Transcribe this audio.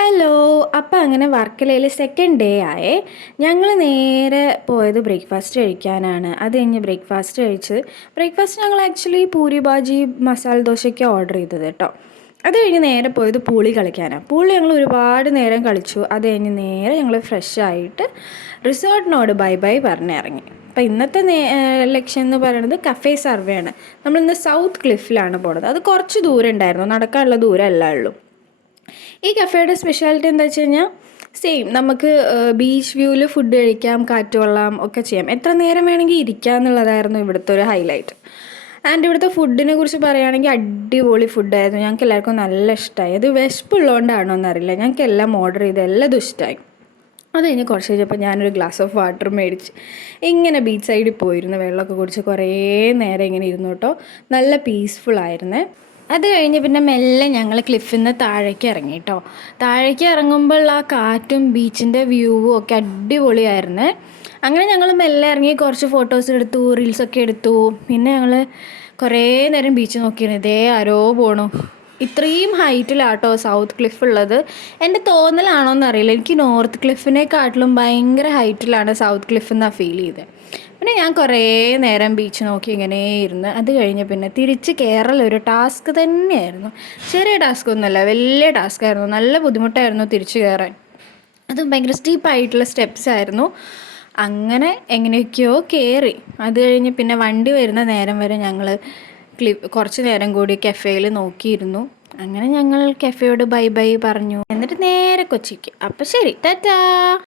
Hello. അപ്പം അങ്ങനെ വർക്കലയിൽ സെക്കൻഡ് ഡേ ആയേ. ഞങ്ങൾ നേരെ പോയത് ബ്രേക്ക്ഫാസ്റ്റ് കഴിക്കാനാണ്. അത് കഴിഞ്ഞ് ബ്രേക്ക്ഫാസ്റ്റ് ഞങ്ങൾ ആക്ച്വലി പൂരി ബാജി മസാല ദോശയ്ക്ക് ഓർഡർ ചെയ്തത് കേട്ടോ. അത് കഴിഞ്ഞ് നേരെ പോയത് പൂളി കളിക്കാനാണ്. പൂളി ഞങ്ങൾ ഒരുപാട് നേരം കളിച്ചു. അത് കഴിഞ്ഞ് നേരെ ഞങ്ങൾ ഫ്രഷ് ആയിട്ട് റിസോർട്ടിനോട് ബൈ ബൈ പറഞ്ഞിറങ്ങി. അപ്പോൾ ഇന്നത്തെ ലക്ഷ്യം എന്ന് പറയുന്നത് കഫേ സർവേ ആണ്. നമ്മളിന്ന് സൗത്ത് ക്ലിഫിലാണ് പോണത്. അത് കുറച്ച് ദൂരം ഉണ്ടായിരുന്നു, നടക്കാനുള്ള ദൂരം അല്ല ഉള്ളൂ. ഈ കഫേയുടെ സ്പെഷ്യാലിറ്റി എന്താ വെച്ച് കഴിഞ്ഞാൽ നമുക്ക് ബീച്ച് വ്യൂവിൽ ഫുഡ് കഴിക്കാം, കാറ്റ് കൊള്ളാം, ഒക്കെ ചെയ്യാം. എത്ര നേരം വേണമെങ്കിൽ ഇരിക്കാം എന്നുള്ളതായിരുന്നു ഇവിടുത്തെ ഒരു ഹൈലൈറ്റ്. ആൻഡ് ഇവിടുത്തെ ഫുഡിനെ കുറിച്ച് പറയുകയാണെങ്കിൽ അടിപൊളി ഫുഡായിരുന്നു. ഞങ്ങൾക്ക് എല്ലാവർക്കും നല്ല ഇഷ്ടമായി. അത് വിശപ്പുള്ളതുകൊണ്ടാണോ എന്നറിയില്ല, ഞങ്ങൾക്ക് എല്ലാം ഓർഡർ ചെയ്ത് എല്ലാതും ഇഷ്ടമായി. അത് കഴിഞ്ഞ് കുറച്ച് കഴിഞ്ഞപ്പോൾ ഞാനൊരു ഗ്ലാസ് ഓഫ് വാട്ടർ മേടിച്ച് ഇങ്ങനെ ബീച്ച് സൈഡിൽ പോയിരുന്നു. വെള്ളമൊക്കെ കുടിച്ച് കുറേ നേരം ഇങ്ങനെ ഇരുന്നു കേട്ടോ. നല്ല പീസ്ഫുള്ളായിരുന്നേ. അത് കഴിഞ്ഞ് പിന്നെ മെല്ലെ ഞങ്ങൾ ക്ലിഫിൽ നിന്ന് താഴേക്ക് ഇറങ്ങി കേട്ടോ. താഴേക്ക് ഇറങ്ങുമ്പോൾ ആ കാറ്റും ബീച്ചിൻ്റെ വ്യൂവും ഒക്കെ അടിപൊളിയായിരുന്നേ. അങ്ങനെ ഞങ്ങൾ മെല്ലെ ഇറങ്ങി കുറച്ച് ഫോട്ടോസ് എടുത്തു, റീൽസൊക്കെ എടുത്തു. പിന്നെ ഞങ്ങൾ കുറേ നേരം ബീച്ച് നോക്കിയിരുന്നു. ഇതേ ആരോ പോണു. ഇത്രയും ഹൈറ്റിലാട്ടോ സൗത്ത് ക്ലിഫ് ഉള്ളത്. എൻ്റെ തോന്നലാണോ എന്നറിയില്ല, എനിക്ക് നോർത്ത് ക്ലിഫിനെക്കാട്ടിലും ഭയങ്കര ഹൈറ്റിലാണ് സൗത്ത് ക്ലിഫ് എന്നാണ് ഫീൽ ചെയ്തത്. പിന്നെ ഞാൻ കുറേ നേരം ബീച്ച് നോക്കി ഇങ്ങനെ ഇരുന്ന്. അത് കഴിഞ്ഞ് പിന്നെ തിരിച്ച് കയറൽ ഒരു ടാസ്ക് തന്നെയായിരുന്നു. ചെറിയ ടാസ്ക് ഒന്നുമല്ല, വലിയ ടാസ്ക് ആയിരുന്നു. നല്ല ബുദ്ധിമുട്ടായിരുന്നു തിരിച്ച് കയറാൻ. അതും ഭയങ്കര സ്റ്റീപ്പായിട്ടുള്ള സ്റ്റെപ്സ് ആയിരുന്നു. അങ്ങനെ എങ്ങനെയൊക്കെയോ കയറി. അത് കഴിഞ്ഞ് പിന്നെ വണ്ടി വരുന്ന നേരം വരെ ഞങ്ങൾ കുറച്ച് നേരം കൂടി കഫേയിൽ നോക്കിയിരുന്നു. അങ്ങനെ ഞങ്ങൾ കഫേയോട് ബൈ ബൈ പറഞ്ഞു. എന്നിട്ട് നേരെ കൊച്ചിക്ക്. അപ്പം ശരി, ടാറ്റാ.